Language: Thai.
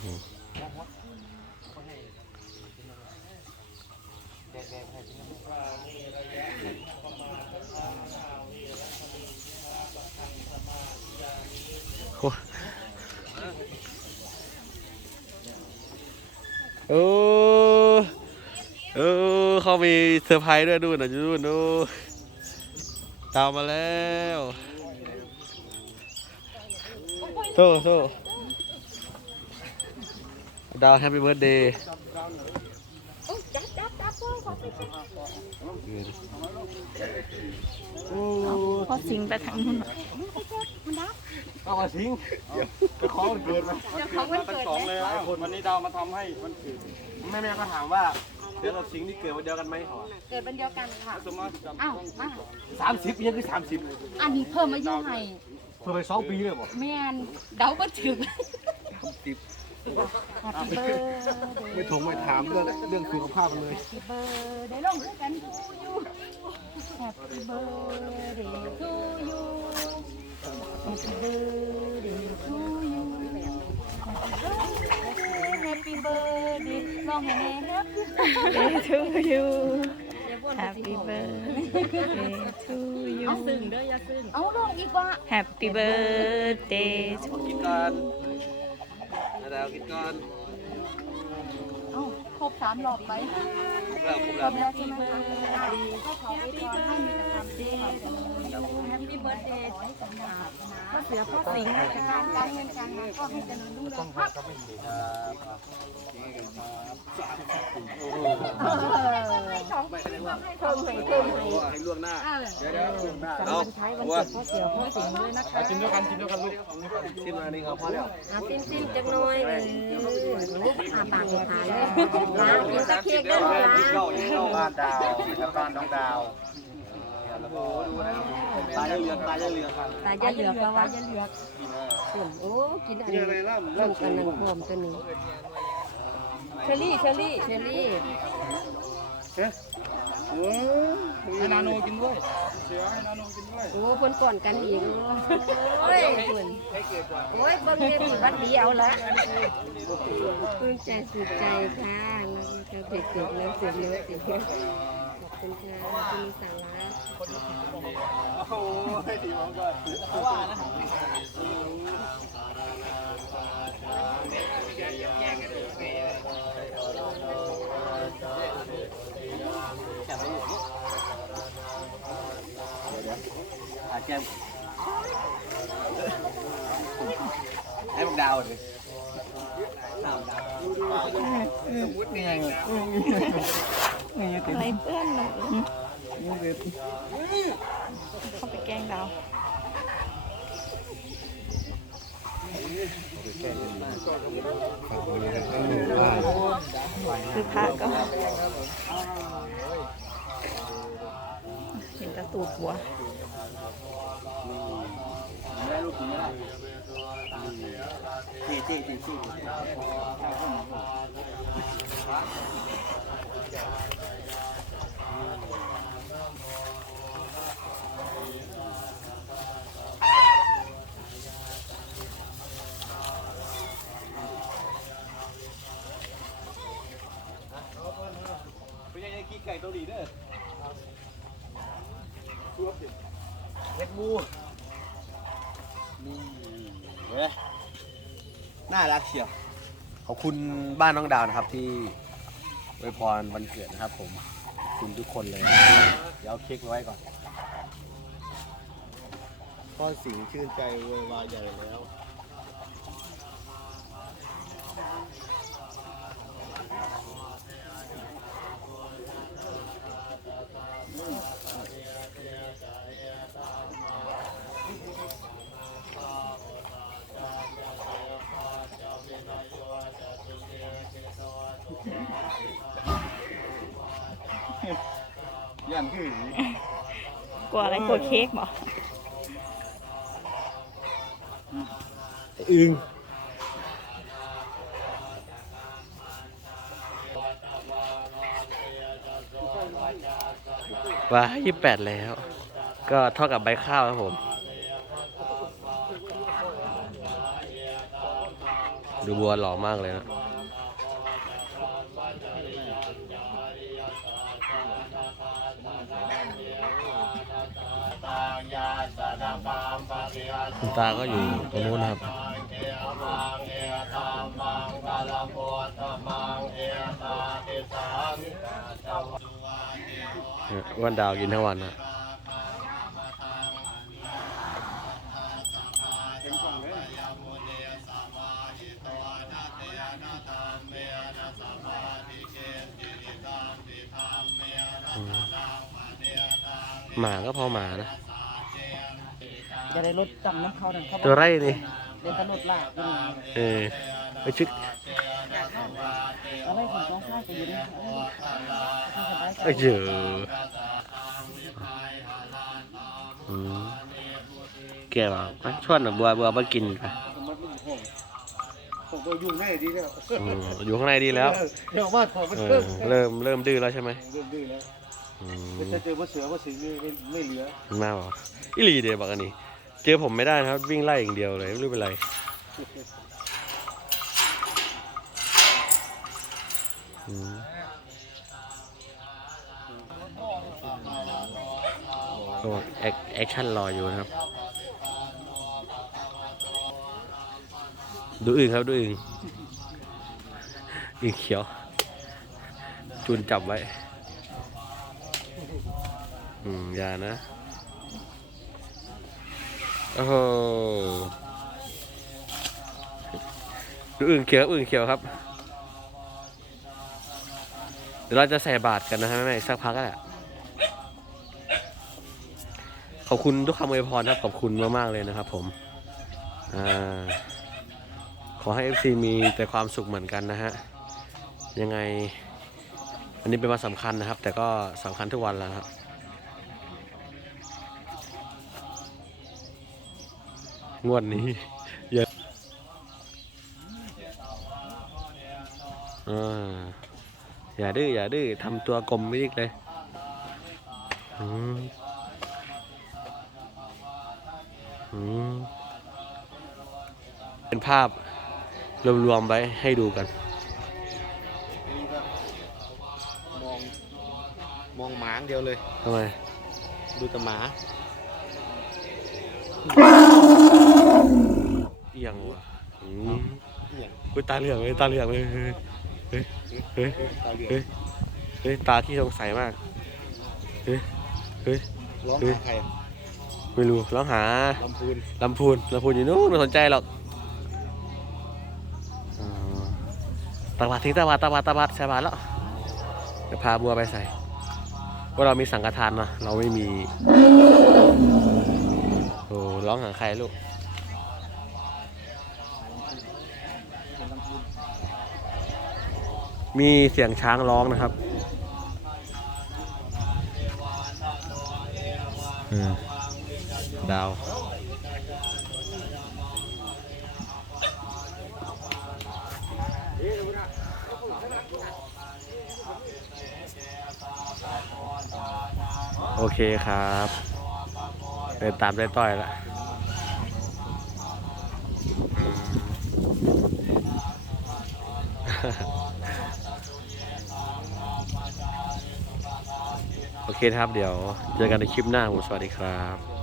โอ้โอ้เออเขามีเซอร์ไพรส์ด้วยดูนะดูดูตามมาแล้วโซ่โซ่ ดาวแฮปปี้เบิร์ดเดย์จับจับจับพ่อขอไปจับพอสิงไปทางนู้นมันดับเอามาสิงไปขอวันเกิดมาเจ้าของวันเกิดสองเลเลยยหลายคนวันนี้ดาวมาทำให้วันเกิดแม่แม่ก็ถามว่าเดี๋ยวเราสิงนี่เกิดวันเดียวกันไหมเหรอเกิดวันเดียวกันค่ะสมมติจำอ้าวมาสามสิบยังคือสามสิบอันนี้เพิ่มมาอยู่ให้เพิ่มไปสองปีเลยบ่แม่นเดาบ่ถึงสามสิบ Happy birthday ไม่ถงไม่ถามเรื่องเรื่องสุขภาพกันเลย Happy birthday ลงด้วยกัน to you Happy birthday to you Happy birthday to you Happy birthday ลองให้แม่ Happy ทูยู Happy Happy birthday to you เอาซึ้งเด้ออย่าซึ้งเอาลองดีกว่า Happy birthday to กินก่อน ดาวกินก่อนเอาครบสามรอบไปแล้วครบครแล้วบแล้วใช่ไหมคะก็ขอไปก่อนให้มีแต่ความสุขแฮปปี้เบิร์ดเดย์ สือพ่อสิงห์ราชการการเงินการงานก็ให้เจริญรุ่งเรืองครับให้องให้เพิ่มให้เพิ่มให้ให้ล่วงหน้าอ่าเดี๋ยวเดี๋ยวล่วงหน้าเอาใช้วันเกิดพ่อเสือพ่อสิงห์ด้วยนะคะกินด้วยกันกินด้วยกันลูกกินมานี่ครับพ่อแล้วซิมซิมจักน้อยเลยลูกอาปากหายเลยร้านกินตะเคียกได้ไหมกินเข้ากินเข้าบ้านดาวนะครับบ้านน้องดาว แล้ดูนะตายเหลืองตายเหลืองครับตาจะเหลือกก็ว่าจะเหลือกโอ้กินอันนี้ร่วมกันนั่งรวมตัวนี้เชอรี่เชอรี่เชอรี่ให้นาโนกินด้วยเสือให้นาโนกินด้วยโอ้เพิ่นก่อนกันอีกโอ้ยเพิ่นโอ้ยเบิ่งเรียนวัดเดียวละปลื้มใจสุดใจค่ะแล้วก็เด็กเกิดแล้วเสร็จแล้วสิขอบ คุณค่ะที่มีสาระโอ้ยดีมากเลยว่านะอาแก้มให้พวกดาวเลยสมมตินี่ไงนี่ยังติดอ อะไรเปื้อนหนูเข้าไปแกล้งดาวคือพาก็ ตัวผัวแม่ลูกกินไม่ได้จี้จี้จี้จี้ เป็นยังไงกี้ไก่ตัวดีเด้อ เฮ็ดบู เว้ยน่ารักเชียว ขอบคุณบ้านน้องดาวนะครับที่อวยพรวันเกิดนะครับ ผมขอบคุณทุกคนเลย เดี๋ยวเอาเค้กมาไว้ก่อน พ่อสิงห์ชื่นใจเวอร์วายใหญ่แล้ว ยันคือกลัวอะไรกลัวเค้กบอกอึงว่ายี่แปดแล้ว ก็เท่ากับใบข้าวครับผมดดูบัวหล่อมากเลยนะ คุณตาก็อยู่ตรงนู้นครับวันดาวกินทั้งวันนะหมาก็พอหมานะ จะได้รถจำน้ำเขาดังเขาตัวไร่นี่เดินตลดลากอยู่นี่เออไปชึกอะไรของกองข้าจะอยู่นี่เออเอ้ยเจออืมแกว่าไปชวนหน่ะบัวบัวมากินไปผมก็ยุ่งแม่ดีแล้วอืมอยู่ข้างในดีแล้วเดี๋ยวว่าถอดมันเอเพิ่อมเริ่มเริ่มดื้อแล้วใช่ไหมเริ่มดื้อแล้วอืมไม่ใช่เจอว่าเสือว่าสิงห์ไม่ไม่เหลือมันมาบอกอิลีเดียบอกอันนี้ เจอผมไม่ได้นะครับ วิ่งไล่อย่างเดียวเลยไม่รู้เป็นไรอืมก็แอคแอคชั่นรออยู่นะครับ ดูอึ่งครับดูอึ่งอึ่งเขียว จูนจับไว้ อืม อย่านะ โอ้โหดูอึ่งเขียวอึ่งเขียวครับ เดี๋ยวเราจะใส่บาตรกันนะฮะแม่สักพักแหละขอบคุณทุกคำอวยพรครับขอบคุณมากๆเลยนะครับ ผมอ่าขอให้ FC มีแต่ความสุขเหมือนกันนะฮะ ยังไง อันนี้เป็นวันสำคัญนะครับ แต่ก็สำคัญทุกวันแล้วครับ งวดนี้เยอะอ่าอย่าดื้ออย่าดื้อทำตัวกลมไม่ดิกเลยอืมอืมเป็นภาพรวมๆไว้ให้ดูกันนี่ก็มอง มองหมาอย่างเดียวเลยทำไม ดูแต่หมา อียงวะอืมเอียงอุ๊ยตาเหลืองเลยตาเหลืองเลยเฮ้ยเฮ้ยเฮ้ยตาเหลือกเฮ้ยเฮ้ยตาที่สงสัยมากเฮ้ยเฮ้ย ร้องเฮ้ยหาใครไม่รู้ร้องหา ลำพูนลำพูนลำพูนอยู่นู้นไม่สนใจหรอกอ๋อตาบาดทิ้งตาบาดตาบาดตาบาดใส่บาดแล้วเดี๋ยวพาบัวไปใส่ว่าเรามีสังฆทานนะเราไม่มีโอ้ร้องหาใครลูก มีเสียงช้างร้องนะครับอืมดาว โอเคครับเดินตามได้ต้อยละ โอเคนะครับ เดี๋ยวเจอกันในคลิปหน้าผมสวัสดีครับ